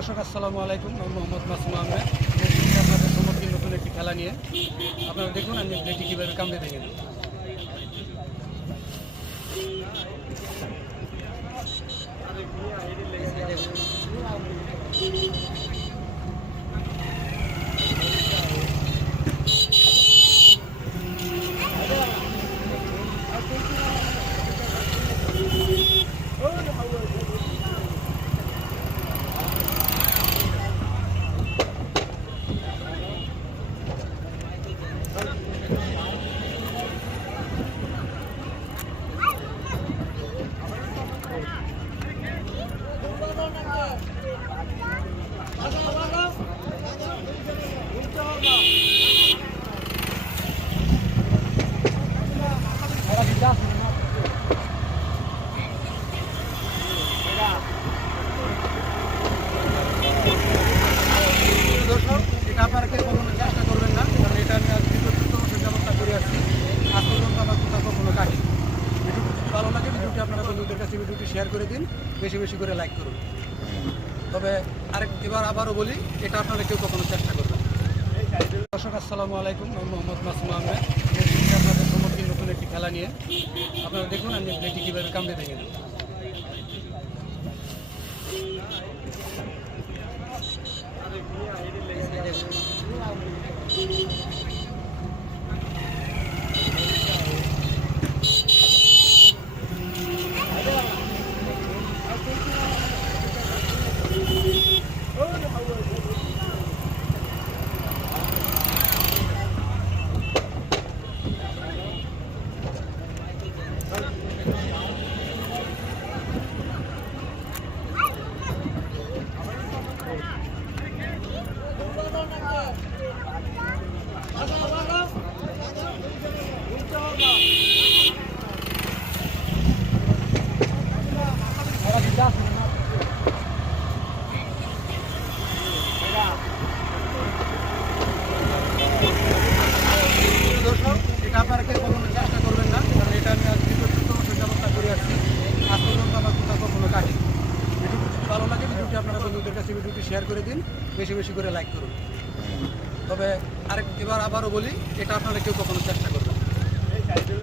দর্শক আসসালামু আলাইকুম, আমি মোহাম্মদ মাসুম আহমেদ। আপনাদের সম্মুখীন নতুন একটি খেলা নিয়ে আপনারা দেখুন আমি এটি কীভাবে কামড়ে ভেঙে দিই। দর্শক, এটা আপনারা কেউ কখনো চেষ্টা করবেন না, কারণ এটা আমি আজ বিদ্যুৎ ব্যবস্থা করে আসছি। আজ পর্যন্ত আমার কোথাও কখনো কাটি। ভিডিওটি যদি ভালো লাগে ভিডিওটি আপনারা বন্ধুদের কাছে ভিডিওটি শেয়ার করে দিন, বেশি বেশি করে লাইক করুন। তবে এবার আবারও বলি, এটা আপনারা কেউ কখনো চেষ্টা করবেন না। দর্শক আসসালামু আলাইকুম, আমি মোহাম্মদ মাসুম আহমেদ। আপনাদের সম্মুখীন নতুন একটি খেলা নিয়ে আপনারা দেখুন আমি এটি কীভাবে কামড়ে ভেঙে দিই। দর্শক, এটা আপনারা কেউ কখনো চেষ্টা করবেন না, কারণ এটা আমি আজ বিদ্যুৎ ব্যবস্থা করে আসছি। আজ পর্যন্ত আমার কোথাও কখনো কাটি। ভিডিওটি যদি ভালো লাগে ভিডিওটি আপনারা বন্ধুদের কাছে ভিডিওটি শেয়ার করে দিন, বেশি বেশি করে লাইক করুন। তবে এবার আবারও বলি, এটা আপনারা কেউ কখনো চেষ্টা করবেন না।